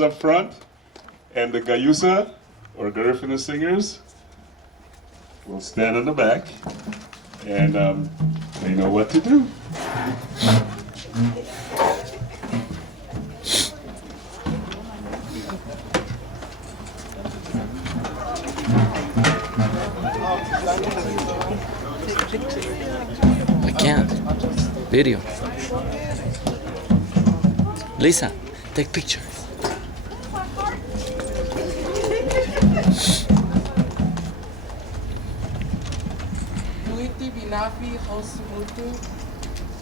up front, and the Gayusa, or Garifuna singers, will stand on the back, and they know what to do. I can't. Video. Lisa, take pictures.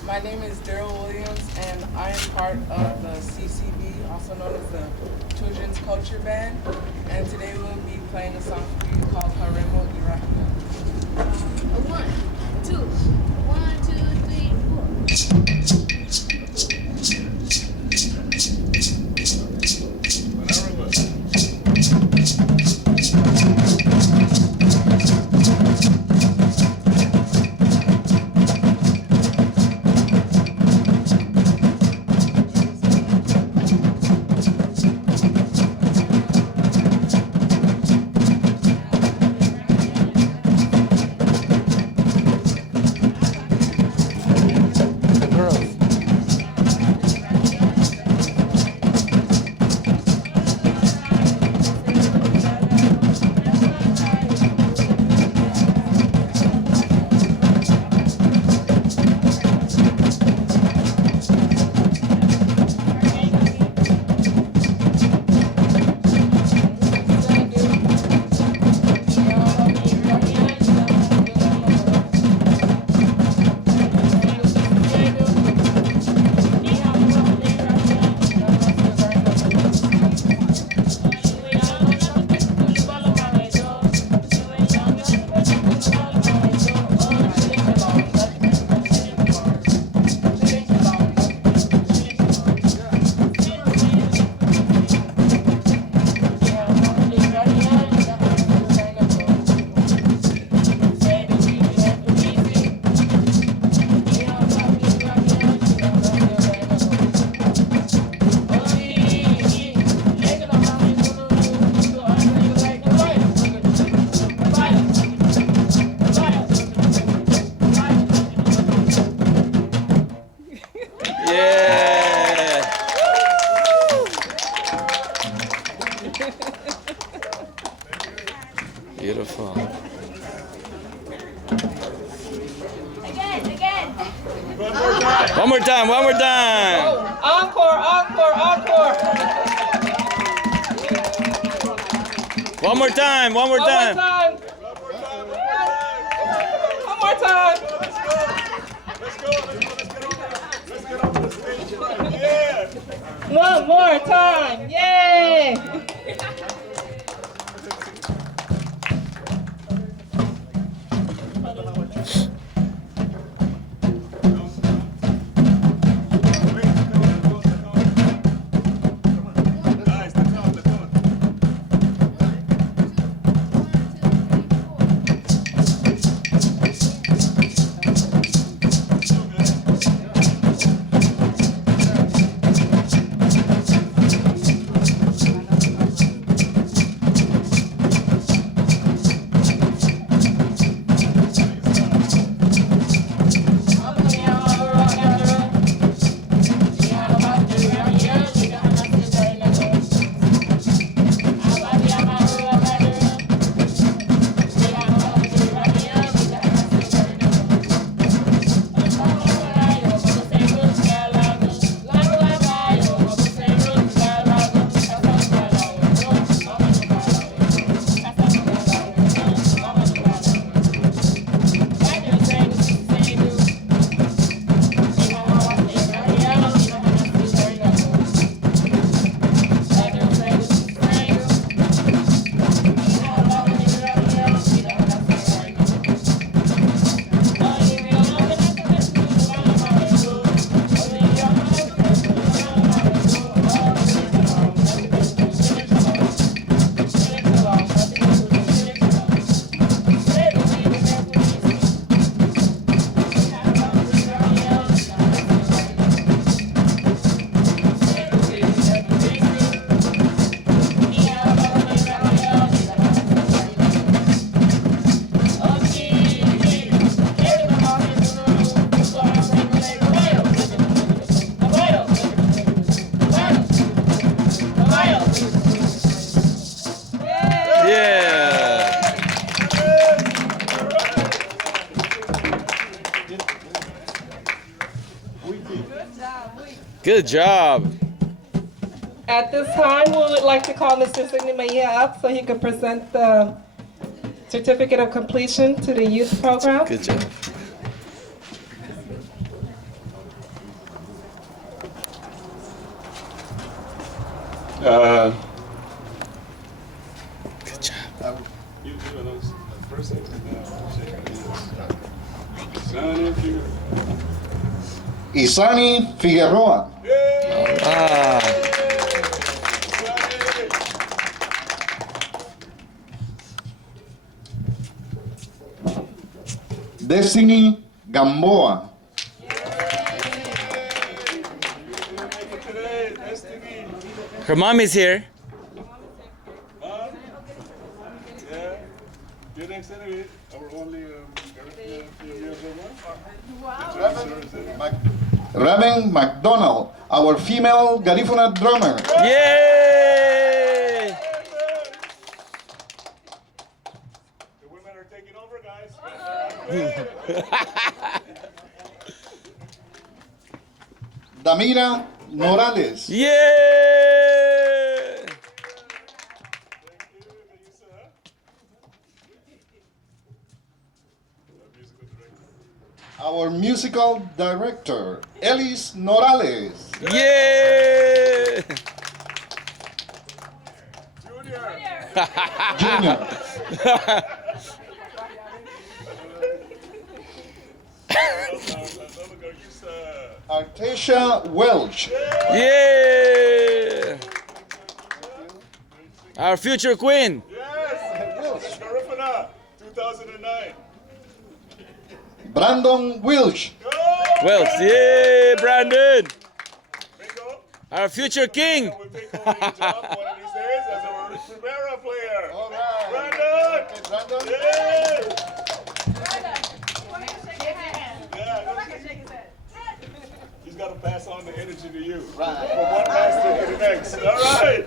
My name is Daryl Williams, and I am part of the CCB, also known as the Children's Culture Band. And today we'll be playing a song for you called Haremo Irahia. 1, 2, 1, Beautiful. Again. One more time. Encore, encore, encore. One more time. One more time. One more time. Yay! Good job. At this time, we would like to call Mr. Sidney Maya up so he can present the certificate of completion to the youth program. Good job. Good job. You do those first and shake hands. Isani Figueroa. Ah. Destiny Gamboa. Her mom is here. Yeah. You're next enemy. Our only Raven McDonald, our female Garifuna drummer. Yay! The women are taking over, guys. Damira Morales. Yay! Our musical director, Ellis Norales. Yay! Junior. Artesia Welch. Yeah! Our future queen. Yes! Garifuna, 2009. Brandon Wilch. Well, yeah, Brandon. Bingo. Our future king. Will take over your job one of these days as a Rivera player. All right. Brandon! Okay, Brandon. Yeah! He's got to pass on the energy to you. Right. From one master to the next. All right.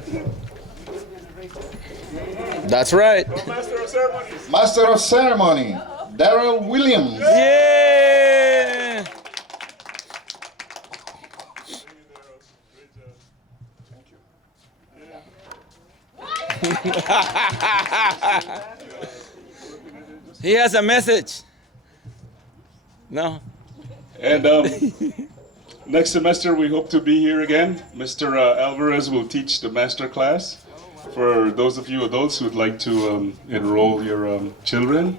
That's right. Master of ceremonies. Master of Ceremony, Daryl Williams. Yeah! He has a message. No? And next semester we hope to be here again. Mr. Alvarez will teach the master class for those of you adults who would like to enroll your children.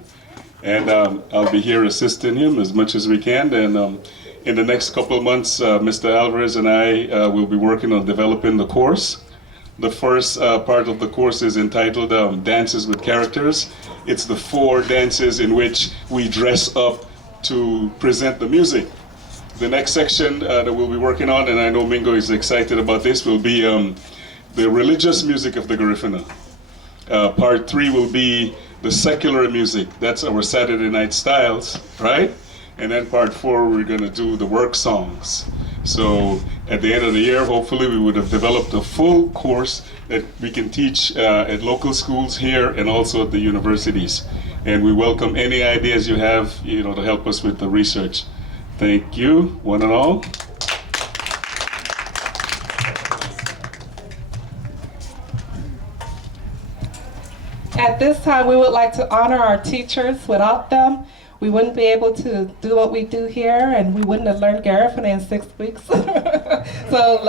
And I'll be here assisting him as much as we can. And in the next couple of months, Mr. Alvarez and I will be working on developing the course. The first part of the course is entitled Dances with Characters. It's the 4 dances in which we dress up to present the music. The next section that we'll be working on, and I know Mingo is excited about this, will be the religious music of the Garifuna. Part 3 will be the secular music. That's our Saturday night styles, right? And then part 4, we're gonna do the work songs. So at the end of the year, hopefully we would have developed a full course that we can teach at local schools here and also at the universities. And we welcome any ideas you have, to help us with the research. Thank you, one and all. At this time, we would like to honor our teachers. Without them, we wouldn't be able to do what we do here, and we wouldn't have learned Garifuna in 6 weeks. So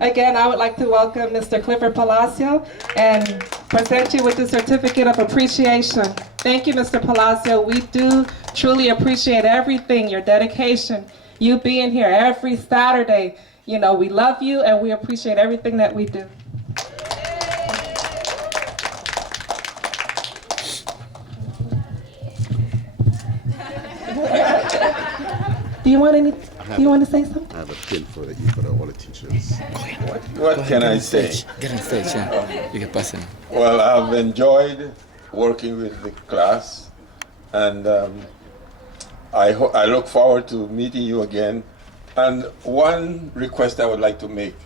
again, I would like to welcome Mr. Clifford Palacio and present you with the certificate of appreciation. Thank you, Mr. Palacio. We do truly appreciate everything, your dedication, you being here every Saturday. We love you, and we appreciate everything that we do. Do you want to say something? I have a pin for all the teachers. What can I say? Get on stage, yeah. You can pass him. Well, I've enjoyed working with the class, and I look forward to meeting you again. And one request I would like to make: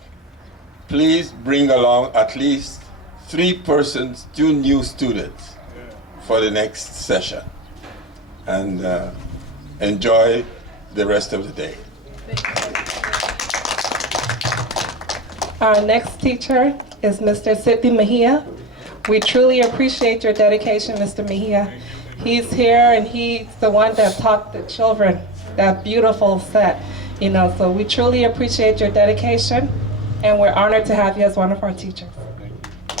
please bring along at least 3 persons, 2 new students for the next session, and enjoy the rest of the day. Our next teacher is Mr. Sidney Mejia. We truly appreciate your dedication, Mr. Mejia. He's here and he's the one that taught the children that beautiful set, so we truly appreciate your dedication and we're honored to have you as one of our teachers. I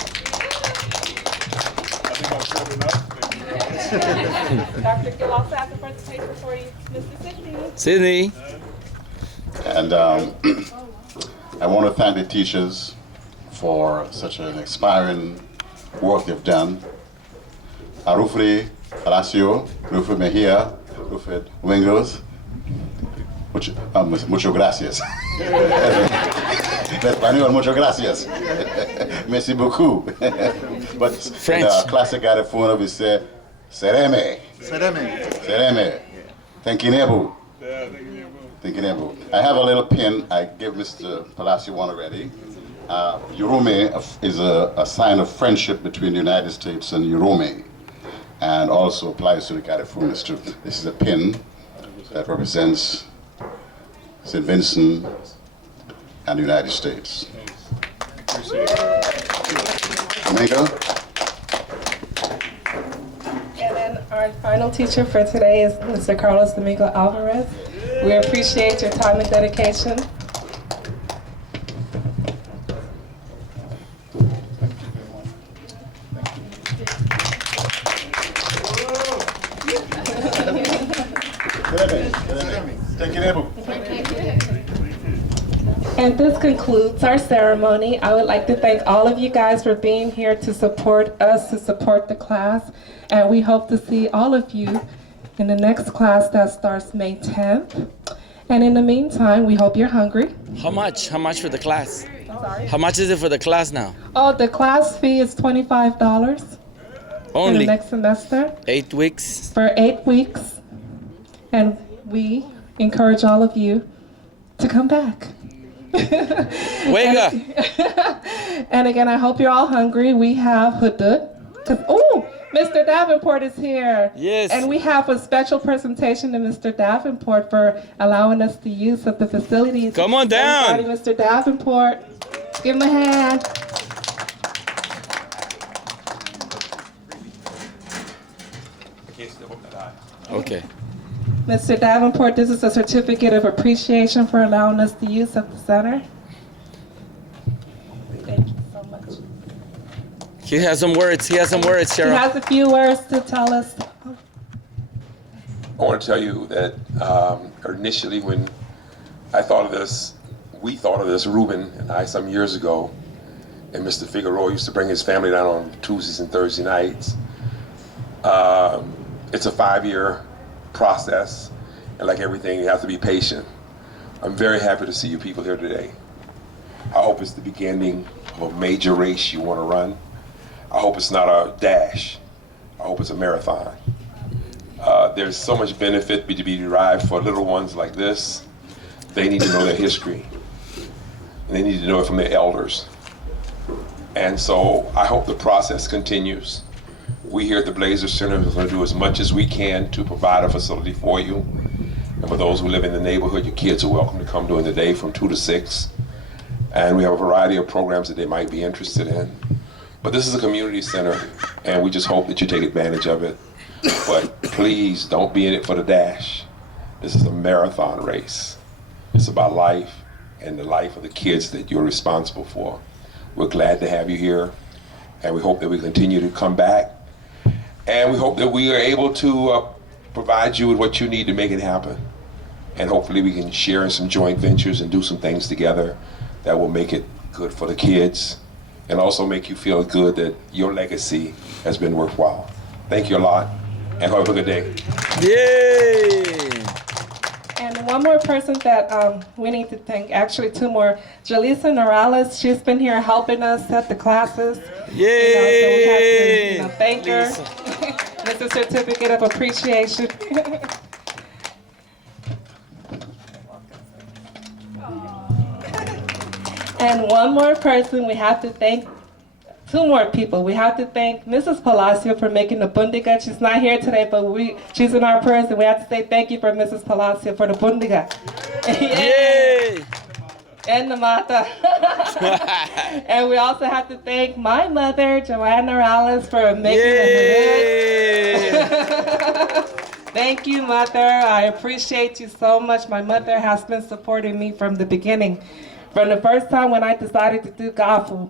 think I've said enough. Dr. Gill also has a presentation for you, Mr. Sidney. Sydney. And I want to thank the teachers for such an inspiring work they've done. Arufri Palacio, Rufri Mejia, Rufri Wingos, mucho gracias. En español, mucho gracias. Merci beaucoup. But French. in classic Garifuna, we say, sereme. Sereme. Sereme. Thank you, Nebu. Yeah, thank you. Thank you, Nebu. I have a little pin. I gave Mr. Palacio one already. Urume is a sign of friendship between the United States and Urume, and also applies to the Garifuna too. This is a pin that represents St. Vincent and the United States. Domingo? And then our final teacher for today is Mr. Carlos Domingo Alvarez. We appreciate your time and dedication. Thank you, Nebu. And this concludes our ceremony. I would like to thank all of you guys for being here to support us, to support the class. And we hope to see all of you in the next class that starts May 10th. And in the meantime, we hope you're hungry. How much? How much for the class? Sorry. How much is it for the class now? Oh, the class fee is $25 for the Only next semester 8 weeks. for 8 weeks. And we encourage all of you to come back. Wega. And again, I hope you're all hungry. We have hudud. Oh, Mr. Davenport is here. Yes. And we have a special presentation to Mr. Davenport for allowing us the use of the facilities. Come on down. Everybody, Mr. Davenport. Give him a hand. Okay. Mr. Davenport, this is a certificate of appreciation for allowing us the use of the center. Thank you so much. He has some words. He has some words, He Cheryl. has a few words to tell us. I want to tell you that initially when I thought of this, we thought of this, Ruben and I, some years ago, and Mr. Figueroa used to bring his family down on Tuesdays and Thursday nights. It's a 5-year process, and like everything, you have to be patient. I'm very happy to see you people here today. I hope it's the beginning of a major race you want to run. I hope it's not a dash. I hope it's a marathon. There's so much benefit to be derived for little ones like this. They need to know their history, and they need to know it from their elders. And so I hope the process continues. We here at the Blazer Center are going to do as much as we can to provide a facility for you. And for those who live in the neighborhood, your kids are welcome to come during the day from 2 to 6. And we have a variety of programs that they might be interested in. But this is a community center, and we just hope that you take advantage of it. But please don't be in it for the dash. This is a marathon race. It's about life and the life of the kids that you're responsible for. We're glad to have you here, and we hope that we continue to come back. And we hope that we are able to provide you with what you need to make it happen. And hopefully we can share in some joint ventures and do some things together that will make it good for the kids and also make you feel good that your legacy has been worthwhile. Thank you a lot, and have a good day. Yay! And one more person that we need to thank, actually 2 more. Jaleesa Norales, she's been here helping us at the classes. Yay! So we have to thank her. It's a certificate of appreciation. And one more person we have to thank, 2 more people. We have to thank Mrs. Palacio for making the bundiga. She's not here today, but she's in our prayers, and we have to say thank you for Mrs. Palacio for the bundiga. Yay! and the Mata. And we also have to thank my mother, Joanna Morales, for making Yay! the Thank you, Mother. I appreciate you so much. My mother has been supporting me from the beginning. From the first time when I decided to do GAHFU.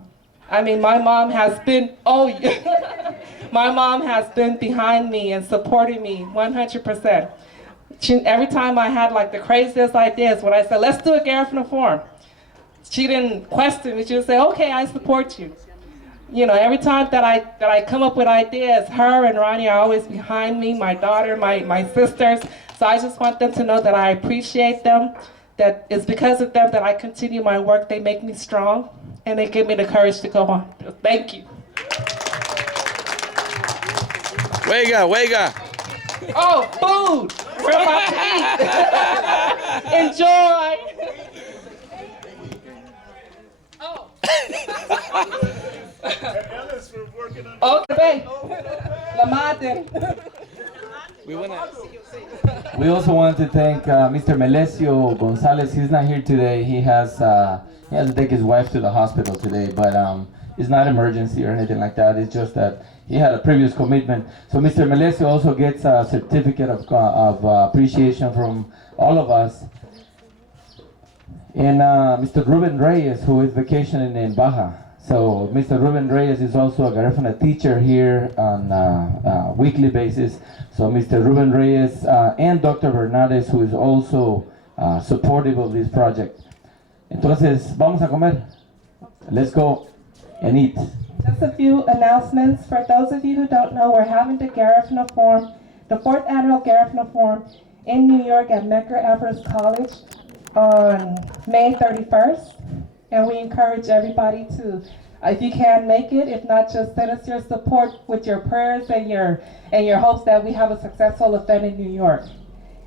I mean, my mom has been, my mom has been behind me and supporting me 100%. Every time I had like the craziest ideas, when I said, let's do a Garifuna forum, she didn't question me. She would say, okay, I support you. You know, every time that I come up with ideas, her and Ronnie are always behind me, my daughter, my sisters. So I just want them to know that I appreciate them, that it's because of them that I continue my work. They make me strong, and they give me the courage to go on. Thank you. Wega. Oh, food! We're about to eat. Enjoy! Oh. Okay. Lamadin. We also want to thank Mr. Melesio Gonzalez. He's not here today. He has to take his wife to the hospital today, but it's not emergency or anything like that. It's just that he had a previous commitment. So Mr. Melesio also gets a certificate of appreciation from all of us. And Mr. Ruben Reyes, who is vacationing in Baja. So Mr. Ruben Reyes is also a Garifuna teacher here on a weekly basis. So Mr. Ruben Reyes and Dr. Bernardes, who is also supportive of this project. Entonces, vamos a comer. Let's go and eat. Just a few announcements. For those of you who don't know, we're having the Garifuna Forum, the 4th annual Garifuna Forum in New York at Medgar Evers College on May 31st. And we encourage everybody to, if you can make it, if not, just send us your support with your prayers and your hopes that we have a successful event in New York.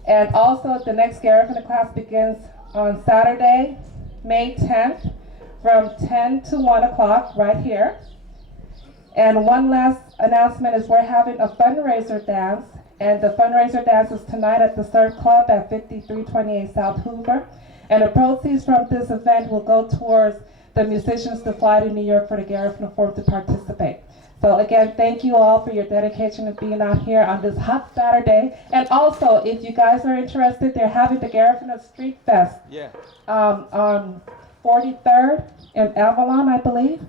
And also, the next Garifuna class begins on Saturday, May 10th, from 10 to 1 o'clock right here. And one last announcement is we're having a fundraiser dance, and the fundraiser dance is tonight at the Surf Club at 5328 South Hoover. And the proceeds from this event will go towards the musicians to fly to New York for the Garifuna Forum to participate. So again, thank you all for your dedication of being out here on this hot Saturday. And also, if you guys are interested, they're having the Garifuna Street Fest on 43rd in Avalon, I believe.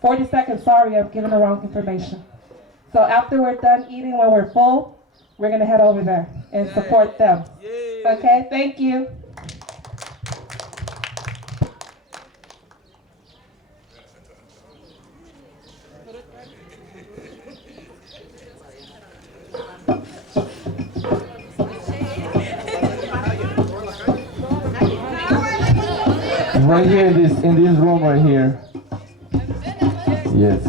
42nd, sorry, I'm giving the wrong information. So after we're done eating, when we're full, we're gonna head over there and support them. Okay, thank you. Right here in this room right here. Yes.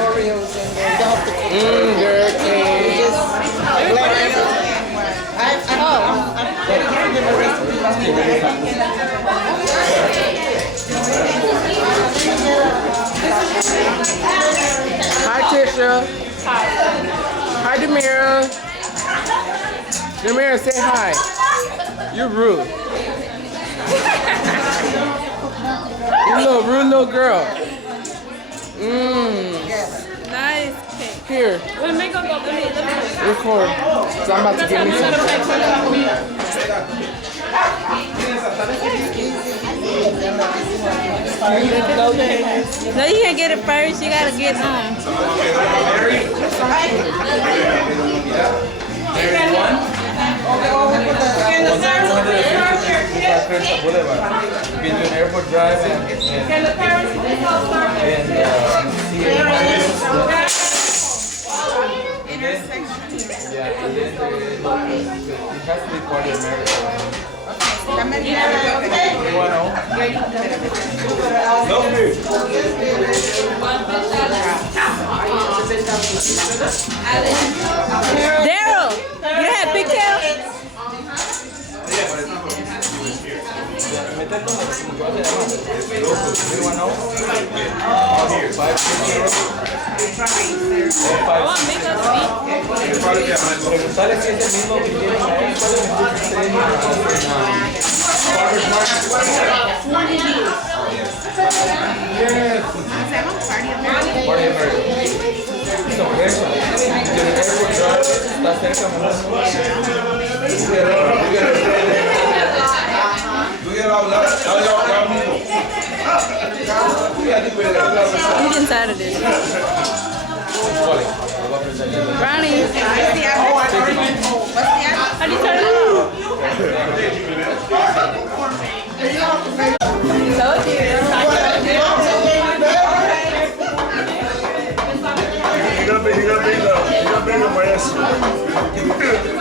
Oreos in there. Girl cake. Hi, Tisha. Hi, Demira. Demira, say hi. You're rude. You little rude little girl. Nice cake. Here, Let me go. Let me. record. So I'm about to give me some. No, you can't get it first. You gotta get Between Airport Drive and yeah, and then it has to be part of America. Daryl, you had pigtails? You inside of this. Brownie. How do you turn it on? Told you. You gotta be the maestro.